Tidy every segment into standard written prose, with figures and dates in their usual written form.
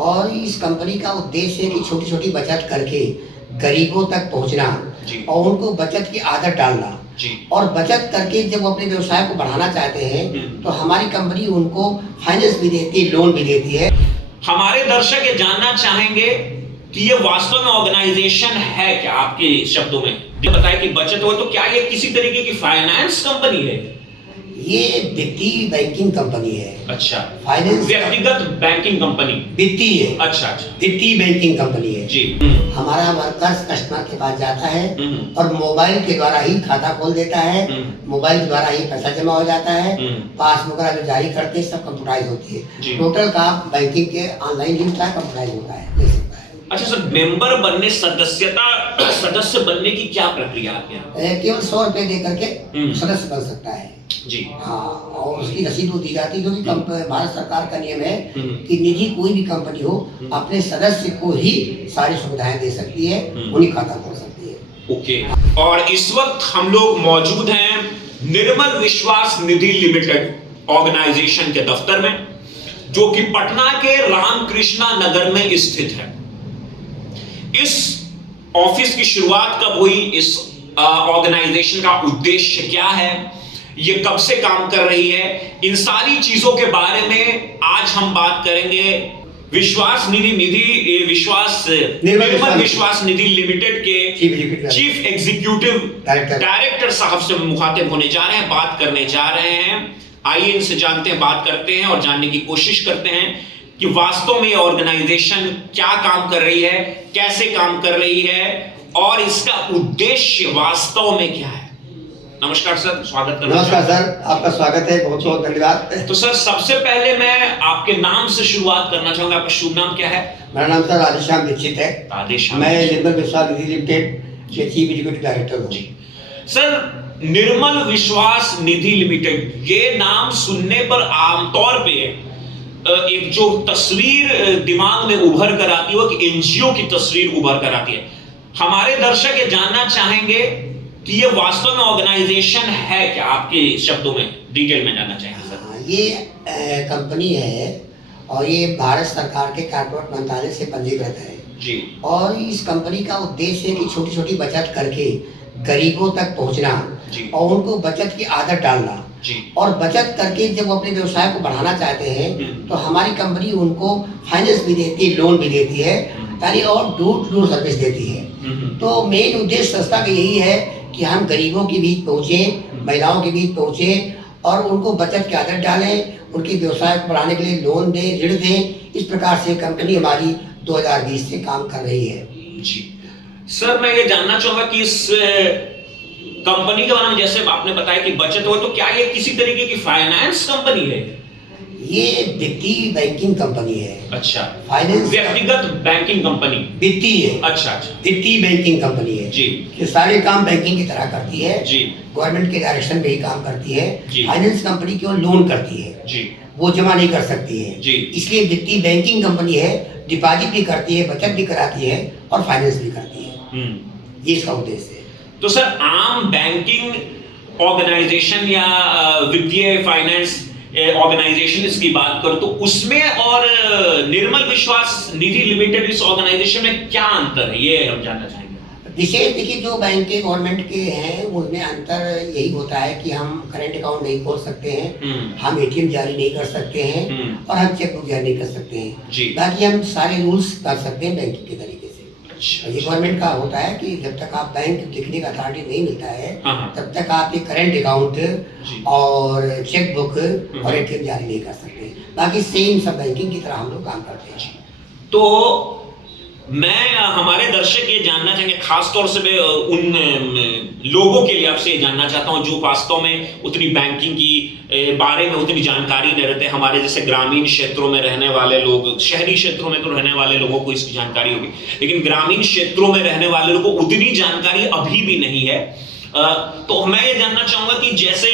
और इस कंपनी का उद्देश्य है कि छोटी छोटी बचत करके गरीबों तक पहुंचना और उनको बचत की आदत डालना और बचत करके जब वो अपने व्यवसाय को बढ़ाना चाहते हैं तो हमारी कंपनी उनको फाइनेंस भी देती है, लोन भी देती है। हमारे दर्शक ये जानना चाहेंगे कि ये वास्तव में ऑर्गेनाइजेशन है क्या? आपके शब्दों में ये बताएं कि बचत हो तो क्या ये किसी तरीके की फाइनेंस कंपनी है? ये वित्तीय बैंकिंग कंपनी है। अच्छा, फाइनेंस व्यक्तिगत बैंकिंग कंपनी वित्तीय है। अच्छा अच्छा, वित्तीय बैंकिंग कंपनी है जी। हमारा वर्कर्स कस्टमर के पास जाता है और मोबाइल के द्वारा ही खाता खोल देता है, मोबाइल के द्वारा ही पैसा जमा हो जाता है, पासबुक वगैरह जो जारी करते हैं सब कंप्यूटराइज होती है। टोटल का बैंकिंग के ऑनलाइन ही होता है, कंप्यूटराइज होता है। अच्छा सर, मेंबर बनने सदस्य बनने की क्या प्रक्रिया है? केवल 100 रुपए दे करके सदस्य बन सकता है जी। हाँ, और उसकी रसीद दी जाती है क्योंकि भारत सरकार का नियम है कि निजी कोई भी कंपनी हो अपने सदस्य को ही सारी सुविधाएं दे सकती है, उन्हीं खाता खोल सकती है। ओके, और इस वक्त हम लोग मौजूद हैं निर्मल विश्वास निधि लिमिटेड ऑर्गेनाइजेशन के दफ्तर में, जो कि पटना के रामकृष्णा नगर में स्थित है। इस ऑफिस की शुरुआत कब हुई, इस ऑर्गेनाइजेशन का उद्देश्य क्या है, ये कब से काम कर रही है, इन सारी चीजों के बारे में आज हम बात करेंगे। निर्मल विश्वास निधि लिमिटेड के चीफ एग्जीक्यूटिव डायरेक्टर साहब से मुखातिब होने जा रहे हैं, बात करने जा रहे हैं। आइए इनसे जानते हैं, बात करते हैं और जानने की कोशिश करते हैं कि वास्तव में ये ऑर्गेनाइजेशन क्या काम कर रही है, कैसे काम कर रही है और इसका उद्देश्य वास्तव में क्या है। नमस्कार सर, स्वागत करना। नमस्कार सर, आपका स्वागत है, बहुत बहुत धन्यवाद। तो सर, सबसे पहले मैं आपके नाम से शुरुआत करना चाहूंगा। आपका शुभ नाम क्या है? मेरा नाम सर राधेश्याम दीक्षित है। राधेश्याम, मैं निर्मल विश्वास निधि लिमिटेड के चीफ एग्जीक्यूटिव डायरेक्टर हूँ। सर, निर्मल विश्वास निधि लिमिटेड, ये नाम सुनने पर आमतौर पे एक जो तस्वीर दिमाग में उभर कर आती है वो कि एनजीओ की तस्वीर उभर कर आती है। हमारे दर्शक ये जानना चाहेंगे कि ये वास्तव में ऑर्गेनाइजेशन है क्या? आपके शब्दों में डिटेल में जानना चाहेंगे सर। ये कंपनी है और ये भारत सरकार के कॉर्पोरेट मंत्रालय से पंजीकृत है जी। और इस कंपनी का उद्देश्य है कि छोटी छोटी बचत करके गरीबों तक पहुंचना और उनको बचत की आदत डालना और बचत करके जब वो अपने व्यवसाय को बढ़ाना चाहते हैं तो हमारी कंपनी उनको फाइनेंस भी देती है, लोन भी देती है, यानी और डोर टू डोर सर्विस देती है। तो मेन उद्देश्य संस्था का यही है कि हम गरीबों के बीच पहुँचे, महिलाओं के बीच पहुँचे और उनको बचत की आदत डालें, उनके व्यवसाय को बढ़ाने के लिए लोन दें, ऋण दें। इस प्रकार से कंपनी हमारी 2020 से काम कर रही है जी। सर, मैं ये जानना चाहूंगा कि इस कंपनी के बारे में, जैसे आपने बताया कि बचत हो, तो क्या ये किसी तरीके की फाइनेंस कंपनी है? ये वित्तीय बैंकिंग कंपनी है। अच्छा, फाइनेंस व्यक्तिगत बैंकिंग कंपनी वित्तीय है। अच्छा अच्छा, वित्तीय बैंकिंग कंपनी है जी। ये सारे काम बैंकिंग की तरह करती है जी। गवर्नमेंट के डायरेक्शन में ही काम करती है जी। फाइनेंस कंपनी केवल लोन करती है जी, वो जमा नहीं कर सकती है जी। इसलिए वित्तीय बैंकिंग कंपनी है, डिपॉजिट भी करती है, बचत भी कराती है और फाइनेंस भी करती है। ये इसका उद्देश्य है। तो सर, आम बैंकिंग ऑर्गेनाइजेशन या वित्तीय फाइनेंस ऑर्गेनाइजेशन इसकी बात करो तो उसमें और निर्मल विश्वास निधि लिमिटेड इस ऑर्गेनाइजेशन में क्या अंतर है, ये हम जानना चाहेंगे। विशेष देखिए, जो बैंक के गवर्नमेंट के हैं उनमें अंतर यही होता है कि हम करंट अकाउंट नहीं खोल सकते हैं, हम एटीएम जारी नहीं कर सकते हैं और हम चेक बुक जारी नहीं कर सकते हैं। बाकी हम सारे रूल्स कर सकते हैं बैंकिंग के तरीके से। ये गवर्नमेंट का होता है कि जब तक आप बैंक लिखने का अथॉरिटी नहीं मिलता है तब तक आप ये करंट अकाउंट और चेक बुक और एटीएम जारी नहीं कर सकते। बाकी सेम सब बैंकिंग की तरह हम लोग काम करते हैं। तो मैं हमारे दर्शक ये जानना चाहेंगे, खासतौर से मैं उन लोगों के लिए आपसे ये जानना चाहता हूँ जो वास्तव में उतनी बैंकिंग की बारे में उतनी जानकारी नहीं रहते। हमारे जैसे ग्रामीण क्षेत्रों में रहने वाले लोग, शहरी क्षेत्रों में तो रहने वाले लोगों को इसकी जानकारी होगी, लेकिन ग्रामीण क्षेत्रों में रहने वाले लोगों को उतनी जानकारी अभी भी नहीं है। तो मैं ये जानना चाहूंगा कि जैसे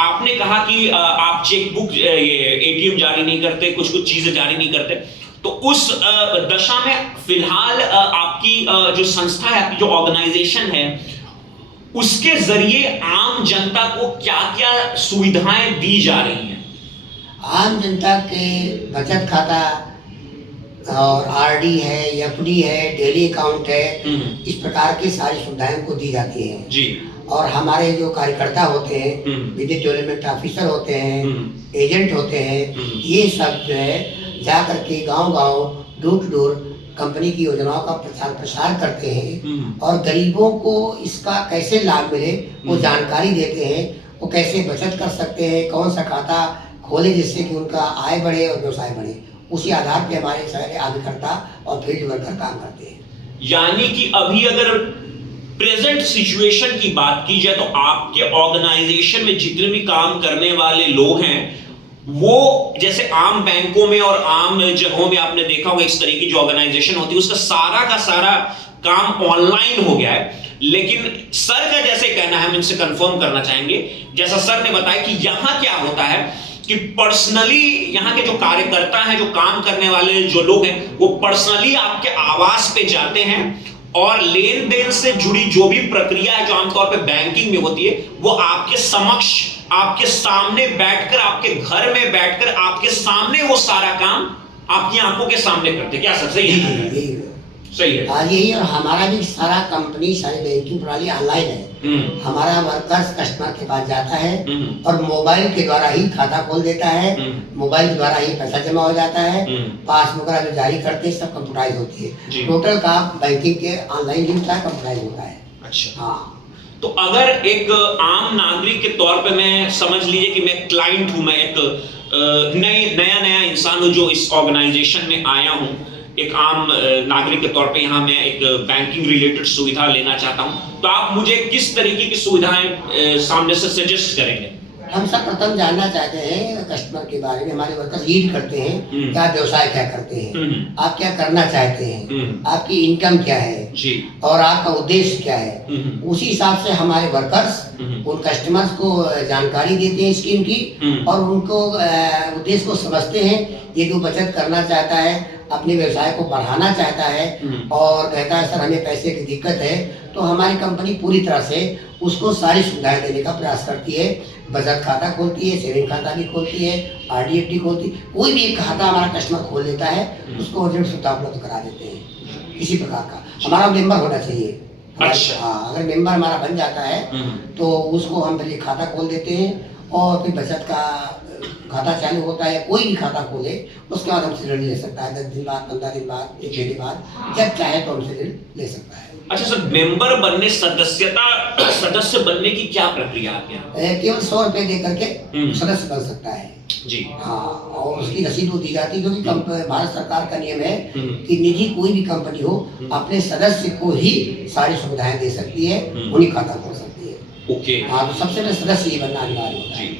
आपने कहा कि आप चेकबुक, ये एटीएम जारी नहीं करते, कुछ कुछ चीजें जारी नहीं करते, तो उस दशा में फिलहाल आपकी जो संस्था है, आपकी जो ऑर्गेनाइजेशन है, उसके जरिए आम जनता को क्या क्या सुविधाएं दी जा रही हैं? आम जनता के बचत खाता और आरडी है, एफडी है, डेली अकाउंट है, इस प्रकार की सारी सुविधाएं उनको दी जाती हैं जी। और हमारे जो कार्यकर्ता होते हैं, विद्युत डेवलपमेंट ऑफिसर होते हैं, एजेंट होते हैं, ये सब जो है जा करके गांव-गांव, डोर टू डोर कंपनी की योजनाओं का प्रचार प्रसार करते हैं और गरीबों को इसका कैसे लाभ मिले वो जानकारी देते हैं, वो कैसे बचत कर सकते हैं, कौन सा खाता खोले जिससे कि उनका आय बढ़े और व्यवसाय बढ़े। उसी आधार पे हमारे सारे अभिकर्ता और फील्ड वर्कर काम करते हैं। यानी कि अभी अगर प्रेजेंट सिचुएशन की बात की जाए तो आपके ऑर्गेनाइजेशन में जितने भी काम करने वाले लोग हैं वो जैसे आम बैंकों में और आम जगहों में आपने देखा होगा इस तरह की जो ऑर्गेनाइजेशन होती है उसका सारा का सारा काम ऑनलाइन हो गया है। लेकिन सर का जैसे कहना है, हम इनसे कंफर्म करना चाहेंगे, जैसा सर ने बताया कि यहां क्या होता है कि पर्सनली यहाँ के जो कार्यकर्ता हैं, जो काम करने वाले जो लोग हैं, वो पर्सनली आपके आवास पे जाते हैं और लेन देन से जुड़ी जो भी प्रक्रिया है जो आमतौर पे बैंकिंग में होती है वो आपके समक्ष, आपके सामने बैठकर, आपके घर में बैठकर आपके सामने वो सारा काम आपकी आंखों के सामने करते। क्या सर सही है? सही है। हाँ यही, और हमारा भी सारा कंपनी, सारी बैंकिंग प्रणाली ऑनलाइन है। हमारा वर्कर्स कस्टमर के पास जाता है और मोबाइल के द्वारा ही खाता खोल देता है, मोबाइल के द्वारा ही पैसा जमा हो जाता है, पासबुक वगैरह जो जारी करते हैं सब कंप्यूटराइज होती है। टोटल काम बैंकिंग के ऑनलाइन ही होता है, कंप्यूटराइज होता है। अच्छा हाँ। तो अगर एक आम नागरिक के तौर पे मैं समझ लीजिए कि मैं क्लाइंट हूं, मैं एक नया इंसान हूं जो इस ऑर्गेनाइजेशन में आया हूं, एक आम नागरिक के तौर पे यहाँ मैं एक बैंकिंग रिलेटेड सुविधा लेना चाहता हूँ, तो आप मुझे किस तरीके की सुविधाएं सामने से सजेस्ट करेंगे? हम सब प्रथम जानना चाहते हैं कस्टमर के बारे में, हमारे वर्कर्स लीड करते हैं, क्या व्यवसाय क्या करते हैं, आप क्या करना चाहते हैं, आपकी इनकम क्या है जी, और आपका उद्देश्य क्या है। उसी हिसाब से हमारे वर्कर्स उन कस्टमर्स को जानकारी देते हैं स्कीम की और उनको उद्देश्य को समझते हैं। ये जो बचत करना चाहता है, अपने व्यवसाय को बढ़ाना चाहता है और कहता है सर हमें पैसे की दिक्कत है, तो हमारी कंपनी पूरी तरह से उसको सारी सुविधाएं देने का प्रयास करती है। बचत खाता खोलती है, सेविंग खाता भी खोलती है, आरडी एफडी खोलती है। कोई भी एक खाता हमारा कस्टमर खोल लेता है, उसको अर्जेंट सुविधा उपलब्ध करा देते हैं किसी प्रकार का। हमारा मेंबर होना चाहिए। अच्छा। हाँ, अगर मेंबर हमारा बन जाता है तो उसको हम पहले खाता खोल देते हैं और फिर बचत का खाता चालू होता है। कोई भी खाता खोले उसके बाद हमसे ऋण ले सकता है, 10 दिन बाद, 15 दिन बाद, 1 महीने बाद, जब चाहे तो हमसे ऋण ले सकता है। अच्छा सर, मेंबर बनने, सदस्य बनने की क्या प्रक्रिया है? केवल 100 रुपए दे करके सदस्य बन सकता है जी। हाँ, और उसकी रसीद वो दी जाती है, क्योंकि भारत सरकार का नियम है कि निजी कोई भी कंपनी हो अपने सदस्य को ही सारी सुविधाएं दे सकती है, उन्हीं खाता खोल सकती है। ओके। हाँ, तो सबसे पहले सदस्य ही बनना अनिवार्य होता है।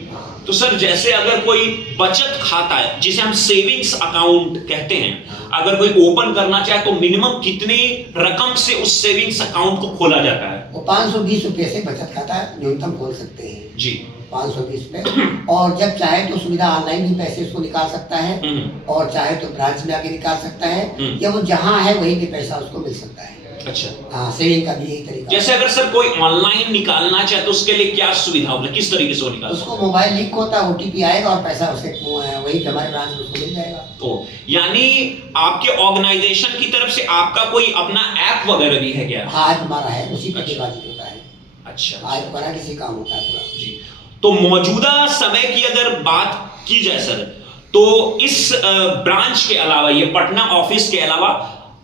तो सर जैसे अगर कोई बचत खाता है जिसे हम सेविंग्स अकाउंट कहते हैं, अगर कोई ओपन करना चाहे तो मिनिमम कितनी रकम से उस सेविंग्स अकाउंट को खोला जाता है? वो 520 रुपए से बचत खाता न्यूनतम खोल सकते हैं जी। 520 रुपए, और जब चाहे तो सुविधा ऑनलाइन भी पैसे उसको निकाल सकता है और चाहे तो ब्रांच में आके निकाल सकता है, या वो जहाँ है वहीं पे पैसा उसको मिल सकता है। अच्छा। हाँ, सेविंग का भी यही तरीका। जैसे अगर सर कोई ऑनलाइन निकालना चाहे तो उसके लिए क्या सुविधा होगी, किस तरीके से वो निकाल? उसको मोबाइल लिंक होता है, ओटीपी आएगा और पैसा उसके वही हमारे ब्रांच में उसको मिल जाएगा। तो यानी आपके ऑर्गेनाइजेशन की तरफ से आपका कोई अपना ऐप वगैरह भी है क्या? हाँ, ऐप हमारा है, उसी पे डिपॉजिट होता है। अच्छा। ऐप पर किसी काम होता है पूरा। जी। तो मौजूदा समय की अगर बात की जाए सर, तो इस ब्रांच के अलावा, ये पटना ऑफिस के अलावा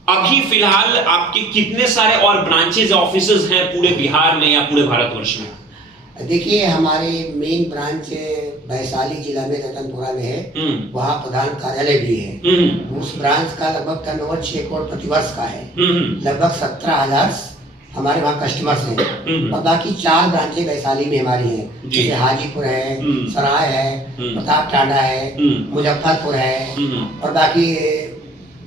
अभी फिलहाल आपके कितने सारे और ब्रांचेस ऑफिसेज हैं पूरे बिहार में या पूरे भारतवर्ष में? देखिए, हमारे मेन ब्रांच वैशाली जिला में रतनपुरा में है, वहाँ प्रधान कार्यालय भी है। उस ब्रांच का लगभग टर्नओवर 6 करोड़ प्रतिवर्ष का है। लगभग 17,000 हमारे वहाँ कस्टमर्स हैं और बाकी 4 ब्रांचें वैशाली में हमारी हैं, जैसे हाजीपुर है, सराय है, प्रताप टांडा है, मुजफ्फरपुर है, और बाकी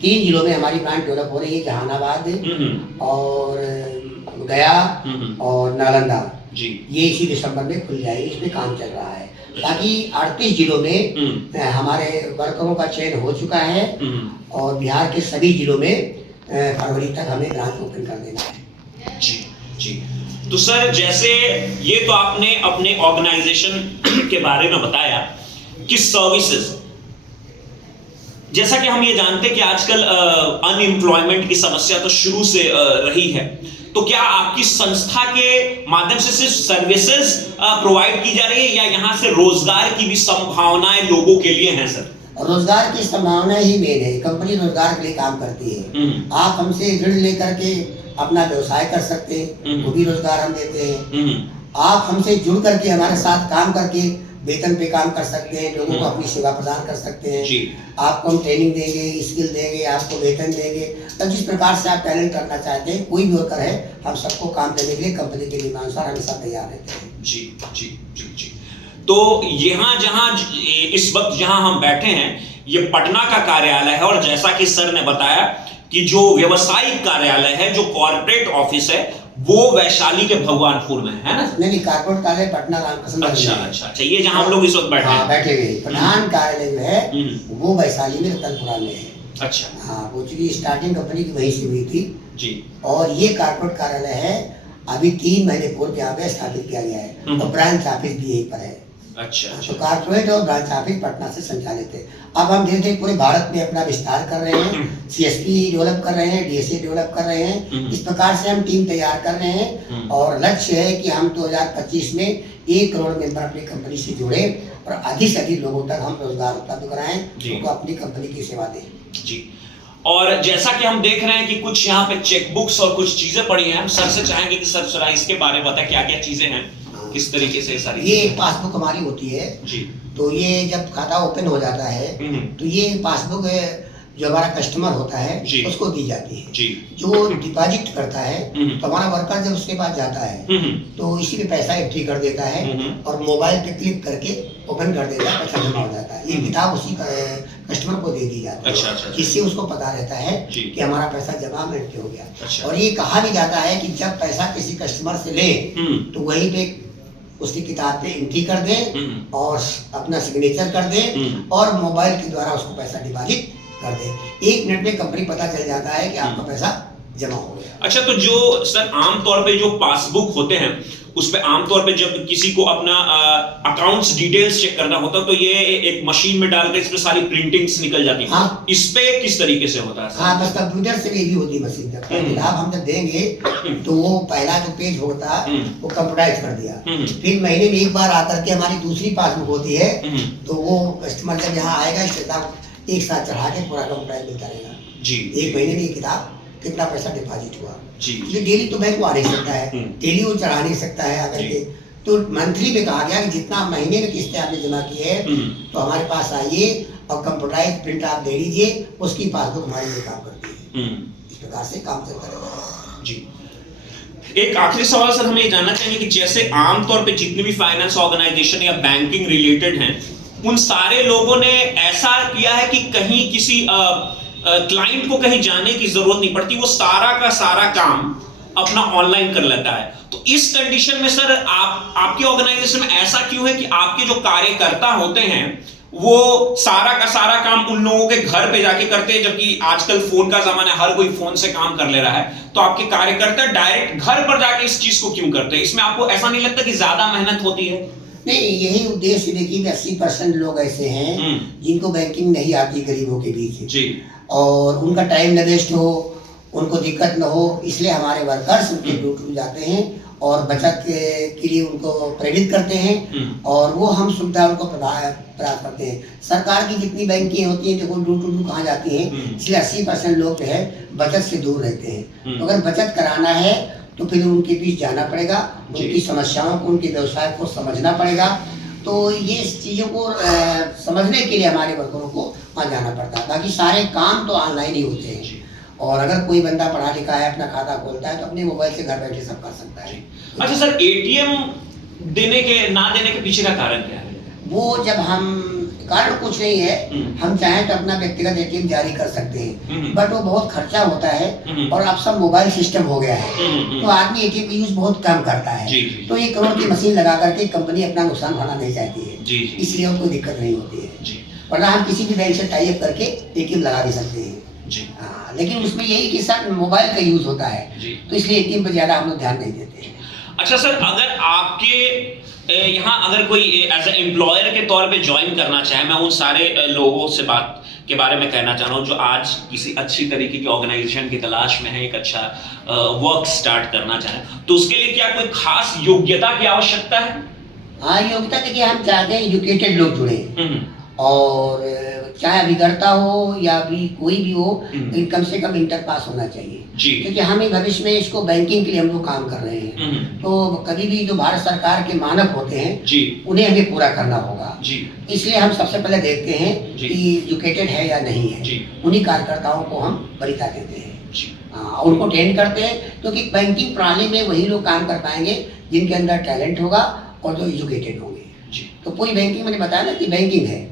3 जिलों में हमारी ब्रांच डेवलप हो रही है, जहानाबाद और गया और नालंदा जी। ये इसी दिसंबर में खुल जाएगी, इसमें काम चल रहा है। बाकी 38 जिलों में हमारे वर्करों का चयन हो चुका है और बिहार के सभी जिलों में फरवरी तक हमें ब्रांच ओपन कर देना है। जी जी। तो सर जैसे ये तो आपने अपने ऑर्गेनाइजेशन के बारे में बताया कि सर्विसेज, जैसा कि हम ये जानते हैं कि आजकल अनएम्प्लॉयमेंट की समस्या तो शुरू से रही है, तो क्या आपकी संस्था के माध्यम से सिर्फ सर्विसेज प्रोवाइड की जा रही है या यहाँ से रोजगार की भी संभावनाएं लोगों के लिए हैं सर? रोजगार की संभावना ही मेन है। कंपनी रोजगार के लिए काम करती है। आप हमसे ऋण लेकर के अपना व्यवसाय कर सकते हैं, वो भी रोजगार हम देते हैं। आप हमसे जुड़ करके हमारे साथ काम करके वेतन पे काम कर सकते हैं, लोगों को अपनी सेवा प्रदान कर सकते हैं। आपको हम ट्रेनिंग देंगे, स्किल देंगे, आपको वेतन देंगे। तो जिस प्रकार से आप टैलेंट करना चाहते हैं, कोई भी वर्कर है, हम सबको काम देने के लिए कंपनी के नियमानुसार हमेशा तैयार रहते हैं। जी जी जी जी। तो यहाँ जहाँ इस वक्त जहाँ हम बैठे हैं, ये पटना का कार्यालय है, और जैसा कि सर ने बताया कि जो व्यवसायिक कार्यालय है, जो कॉर्पोरेट ऑफिस है, वो वैशाली के भगवानपुर में है ना? नहीं, कॉर्पोरेट कार्यालय पटना रामकृष्ण। अच्छा, ये जहाँ हम लोग इस वक्त बैठे हैं। बैठे हुए प्रधान कार्यालय जो है वो वैशाली में रतनपुरा में है। अच्छा, हाँ, वो चूंकि स्टार्टिंग कंपनी की वहीं से हुई थी जी। और ये कॉर्पोरेट कार्यालय है, अभी 3 महीने पूर्व यहाँ पे स्थापित किया गया है, और ब्रांच ऑफिस भी यहीं पर है। अच्छा, तो कॉर्पोरेट और ब्रांच ऑफिस पटना से संचालित है। अब हम धीरे धीरे पूरे भारत में अपना विस्तार कर रहे हैं, सीएसपी डेवलप कर रहे हैं, डीएसए डेवलप कर रहे हैं। इस प्रकार से हम टीम तैयार कर रहे हैं, और लक्ष्य है कि हम 2025 में 1 करोड़ मेंबर अपनी कंपनी से जुड़े और अधिक से अधिक लोगों तक हम रोजगार उपलब्ध कराएं, उनको अपनी कंपनी की सेवा दें। जी। और जैसा कि हम देख रहे हैं कि कुछ यहाँ पे चेकबुक्स और कुछ चीजें पड़ी हैं, हम सर से चाहेंगे कि सर जरा इसके बारे में बताएं, क्या क्या चीजें हैं, किस तरीके से सारी। ये पासबुक हमारी होती है जी। तो ये जब खाता ओपन हो जाता है तो ये पासबुक जो हमारा कस्टमर होता है उसको दी जाती है। जी। जो डिपॉजिट करता है तो हमारा वर्कर जब उसके पास जाता है तो इसी में पैसा एंट्री कर देता है और मोबाइल पे क्लिक करके ओपन कर देता है, पैसा जमा हो जाता है। ये किताब उसी कस्टमर को दे दी जाती है। अच्छा। जिससे उसको पता रहता है कि हमारा पैसा जमा एंट्री हो गया। अच्छा। और ये कहा भी जाता है कि जब पैसा किसी कस्टमर से ले तो वहीं पे उसकी किताब पे एंट्री कर दें और अपना सिग्नेचर कर दें और मोबाइल के द्वारा उसको पैसा डिपॉजिट कर दें। 1 मिनट में कंपनी पता चल जाता है कि आपका पैसा जमा हो गया। अच्छा, तो जो सर आमतौर पे जो पासबुक होते हैं उस पे आमतौर पे जब किसी को अपना अकाउंट्स डिटेल्स चेक करना होता है तो ये एक मशीन में डालकर इसमें सारी प्रिंटिंग्स निकल जाती है। हाँ। इस पे किस तरीके से होता है? हाँ, बस कंप्यूटर से भी होती है मशीन। जब किताब हम जब देंगे तो वो पहला जो पेज होता है वो कंप्यूटराइज कर दिया, फिर महीने में एक बार आकर के हमारी दूसरी पासबुक होती है तो वो कस्टमर जब यहाँ आएगा इस किताब एक साथ चढ़ा के पूरा कंप्यूटराइज मिलता रहेगा जी। 1 महीने में ये किताब कितना पैसा डिपॉजिट हुआ जी। ये डेली तो बैंक को आ नहीं सकता है, डेली वो चढ़ा नहीं सकता है आकर के, तो मंथली में कहा गया कि जितना महीने में किस्तें आपने जमा की है तो हमारे पास आइए और कंप्यूटराइज प्रिंट आप दे दीजिए, उसकी पासबुक हमारे लिए काम करती है। इस प्रकार से काम चलता रहेगा जी। एक आखिरी सवाल सर, हम ये जानना चाहेंगे कि जैसे आमतौर पे जितनी भी फाइनेंस ऑर्गेनाइजेशन या बैंकिंग रिलेटेड हैं, उन सारे लोगों ने ऐसा किया है कि कहीं किसी क्लाइंट को कहीं जाने की जरूरत नहीं पड़ती, वो सारा का सारा काम अपना ऑनलाइन कर लेता है। तो इस कंडीशन में सर आपके ऑर्गेनाइजेशन में ऐसा क्यों है कि आपके जो कार्यकर्ता होते हैं वो सारा का सारा काम उन लोगों के घर पे जाके करते हैं, जबकि आजकल फोन का जमाना है, हर कोई फोन से काम कर ले रहा है, तो आपके कार्यकर्ता डायरेक्ट घर पर जाके इस चीज को क्यों करते हैं? इसमें आपको ऐसा नहीं लगता कि ज्यादा मेहनत होती है? नहीं, यही उद्देश्य देखिए, 80% लोग ऐसे हैं जिनको बैंकिंग नहीं आती गरीबों के बीच जी, और उनका टाइम न वेस्ट हो, उनको दिक्कत न हो, इसलिए हमारे वर्कर्स उनके ड्यूटी जाते हैं और बचत के लिए उनको प्रेरित करते हैं और वो हम सुविधा उनको प्राप्त करते हैं। सरकार की जितनी बैंकें होती हैं देखो डू टू डू कहाँ जाती हैं, इसलिए 80% लोग जो है बचत से दूर रहते हैं। तो अगर बचत कराना है तो फिर उनके बीच जाना पड़ेगा, उनकी समस्याओं को, उनके व्यवसाय को समझना पड़ेगा। तो ये चीज़ों को समझने के लिए हमारे वर्करों को वहाँ जाना पड़ता है। बाकी सारे काम तो ऑनलाइन ही होते हैं, और अगर कोई बंदा पढ़ा लिखा है, अपना खाता खोलता है तो अपने मोबाइल से घर बैठे सब कर सकता है। अच्छा सर, एटीएम देने के ना देने के पीछे का कारण क्या है? वो जब हम कारण कुछ नहीं है, हम चाहें तो अपना व्यक्तिगत एटीएम जारी कर सकते हैं, बट वो बहुत खर्चा होता है और अब सब मोबाइल सिस्टम हो गया है, तो आदमी एटीएम का यूज बहुत कम करता है। तो 1 करोड़ की मशीन लगा करके कंपनी अपना नुकसान उठाना नहीं चाहती है, इसलिए कोई दिक्कत नहीं होती है। वरना हम किसी भी बैंक से टाई अप करके एटीएम लगा दे सकते हैं जी। हाँ, लेकिन उसमें यही कि सब मोबाइल का यूज होता है, तो इसलिए एटीएम पर ज्यादा हम लोग ध्यान नहीं देते हैं। अच्छा सर, अगर आपके यहाँ अगर कोई एज ए एम्प्लॉयर के तौर पे ज्वाइन करना चाहे, मैं उन सारे लोगों से बात के बारे में कहना चाह रहा हूँ, जो आज किसी अच्छी तरीके की ऑर्गेनाइजेशन की तलाश में है, एक अच्छा वर्क स्टार्ट करना चाहें, तो उसके लिए क्या कोई खास योग्यता की आवश्यकता है? हाँ, योग्यता देखिए, हम चाहते हैं एजुकेटेड लोग जुड़े, और चाहे अभिकर्ता हो या भी कोई भी हो, लेकिन कम से कम इंटर पास होना चाहिए, क्योंकि हम भविष्य में इसको बैंकिंग के लिए हम लोग काम कर रहे हैं, तो कभी भी जो भारत सरकार के मानक होते हैं उन्हें हमें पूरा करना होगा। इसलिए हम सबसे पहले देखते हैं कि एजुकेटेड है या नहीं है, उन्हीं कार्यकर्ताओं को हम वरीयता देते हैं, उनको ट्रेन करते हैं, क्योंकि बैंकिंग प्रणाली में वही लोग काम कर पाएंगे जिनके अंदर टैलेंट होगा और जो एजुकेटेड होंगे। तो पूरी बैंकिंग, मैंने बताया ना कि बैंकिंग है,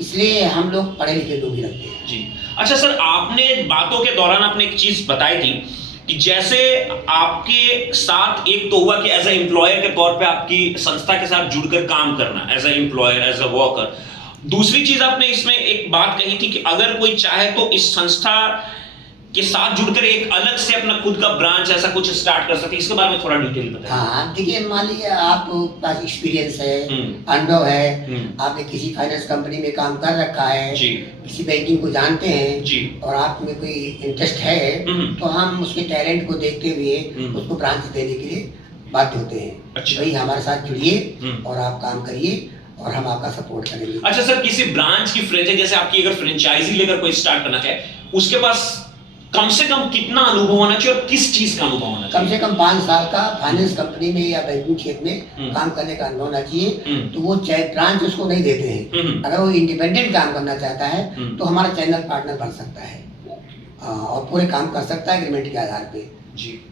इसलिए हम लोग पढ़े लिखे लोग ही रखते हैं। जी अच्छा सर, आपने बातों के दौरान आपने एक चीज बताई थी कि जैसे आपके साथ एक तो हुआ कि एज ए एम्प्लॉयर के तौर पे आपकी संस्था के साथ जुड़कर काम करना, as a employer, as a worker. दूसरी चीज आपने इसमें एक बात कही थी कि अगर कोई चाहे तो इस संस्था के साथ जुड़कर एक अलग से अपना खुद का ब्रांच ऐसा कुछ स्टार्ट कर सकते हैं, इसके बारे में थोड़ा डिटेल बताइए। हाँ देखिए, मान लीजिए आप पास एक्सपीरियंस है, अनुभव है, आपने किसी फाइनेंस कंपनी में काम कर रखा है, किसी बैंकिंग को जानते हैं, और आप में कोई इंटरेस्ट है, तो हम उसके टैलेंट को देखते हुए उसको ब्रांच देने के लिए बाध्य होते हैं। अच्छा। भाई हमारे साथ जुड़िए और आप काम करिए और हम आपका सपोर्ट करेंगे। अच्छा सर, किसी ब्रांच की फ्रेंचाइजी, जैसे आपकी अगर फ्रेंचाइजी लेकर कोई स्टार्ट करना चाहे, उसके पास कम से कम कितना अनुभव होना चाहिए और किस चीज का अनुभव होना चाहिए? कम से कम 5 साल का फाइनेंस कंपनी में या बैंकिंग क्षेत्र में काम करने का अनुभव होना चाहिए, तो वो ब्रांच उसको नहीं देते हैं। अगर वो इंडिपेंडेंट काम करना चाहता है तो हमारा चैनल पार्टनर बन सकता है और पूरे काम कर सकता है एग्रीमेंट के आधार पे।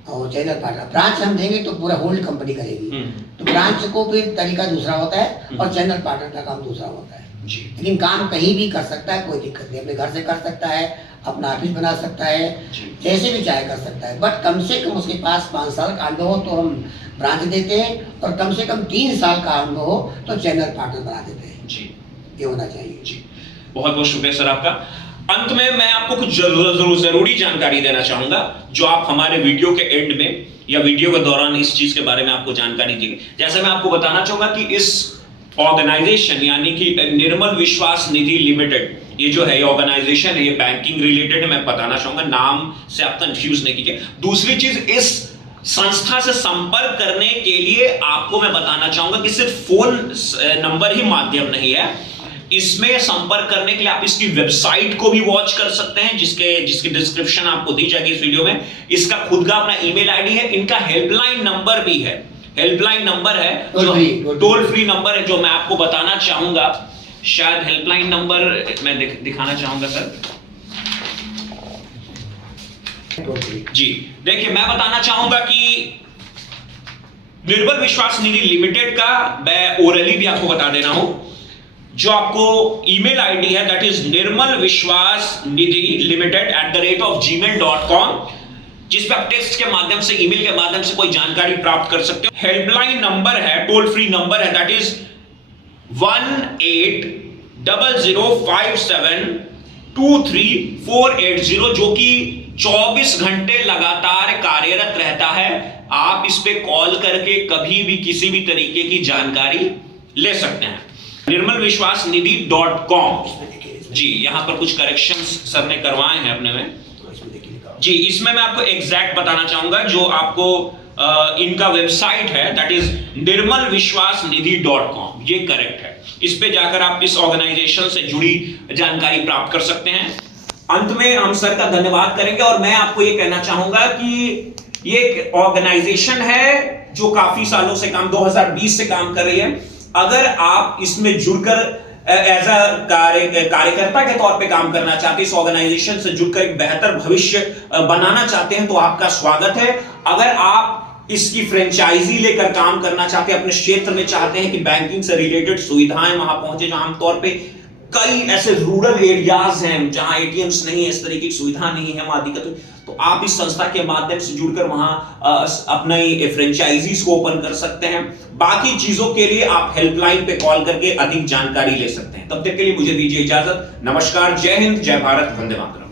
और चैनल पार्टनर ब्रांच हम देंगे तो पूरा होल्ड कंपनी करेगी, तो ब्रांच को फिर तरीका दूसरा होता है और चैनल पार्टनर का काम दूसरा होता है। लेकिन काम कहीं भी कर सकता है, कोई दिक्कत नहीं, अपने घर से कर सकता है, अपना ऑफिस बना सकता है, जैसे भी चाहे कर सकता है, बट कम से कम उसके पास 5 साल का अनुभव हो तो हम ब्रांच देते हैं, और कम से कम 3 साल का अनुभव हो तो चैनल पार्टनर बना देते हैं। जी, ये होना चाहिए। जी, बहुत बहुत शुक्रिया सर आपका। अंत में मैं आपको कुछ जरूरी जानकारी देना चाहूंगा, जो आप हमारे वीडियो के एंड में या वीडियो के दौरान इस चीज के बारे में आपको जानकारी दी। जैसे मैं आपको बताना चाहूंगा कि इस ऑर्गेनाइजेशन यानी कि निर्मल विश्वास निधि लिमिटेड, ये जो है ये ऑर्गेनाइजेशन है, ये बैंकिंग रिलेटेड है। मैं बताना चाहूंगा, नाम से आप कंफ्यूज नहीं कीजिए। दूसरी चीज, इस संस्था से संपर्क करने के लिए आपको मैं बताना चाहूंगा कि सिर्फ फोन नंबर ही माध्यम नहीं है। इसमें संपर्क करने के लिए आप इसकी वेबसाइट को भी वॉच कर सकते हैं, जिसकी डिस्क्रिप्शन आपको दी जाएगी इस वीडियो में। इसका खुद का अपना ईमेल आईडी है, इनका हेल्पलाइन नंबर भी है, हेल्पलाइन नंबर है, टोल फ्री नंबर है, जो मैं आपको बताना चाहूंगा। शायद हेल्पलाइन नंबर मैं दिखाना चाहूंगा सर। जी देखिए, मैं बताना चाहूंगा कि निर्मल विश्वास निधि लिमिटेड का मैं ओरली भी आपको बता देना हूं, जो आपको ईमेल आईडी है, दैट इज निर्मल विश्वास निधि लिमिटेड @gmail.com, जिस पे आप टेक्स्ट के माध्यम से, ईमेल के माध्यम से कोई जानकारी प्राप्त कर सकते हो। हेल्पलाइन नंबर है, टोल फ्री नंबर है, दैट इज 180057234880, जो कि 24 घंटे लगातार कार्यरत रहता है। आप इस पे कॉल करके कभी भी किसी भी तरीके की जानकारी ले सकते हैं। निर्मल विश्वास निधि.com। जी, यहां पर कुछ करेक्शंस सर ने करवाए हैं अपने में। जी, इसमें मैं आपको एग्जैक्ट बताना चाहूंगा, जो आपको इनका वेबसाइट है, दैट इज निर्मलविश्वासनिधि.com, ये करेक्ट है। इस पे जाकर आप इस ऑर्गेनाइजेशन से जुड़ी जानकारी प्राप्त कर सकते हैं। अंत में हम सर का धन्यवाद करेंगे, और मैं आपको ये कहना चाहूंगा कि ये एक ऑर्गेनाइजेशन है जो काफी सालों से 2020 से काम कर रही है। अगर आप इसमें जुड़कर एज अ कार्यकर्ता के तौर पे काम करना चाहते हैं, इस ऑर्गेनाइजेशन से जुड़कर एक बेहतर भविष्य बनाना चाहते हैं, तो आपका स्वागत है। अगर आप इसकी फ्रेंचाइजी लेकर काम करना चाहते हैं, अपने क्षेत्र में चाहते हैं कि बैंकिंग से रिलेटेड सुविधाएं वहां पहुंचे, जहां आमतौर पे कई ऐसे रूरल एरियाज हैं जहां एटीएम्स नहीं है, इस तरीके की सुविधा नहीं है, वहां दिक्कत, तो आप इस संस्था के माध्यम से जुड़कर वहां अपने फ्रेंचाइजीज को ओपन कर सकते हैं। बाकी चीजों के लिए आप हेल्पलाइन पे कॉल करके अधिक जानकारी ले सकते हैं। तब तक के लिए मुझे दीजिए इजाजत। नमस्कार, जय हिंद, जय भारत, वंदे मातरम।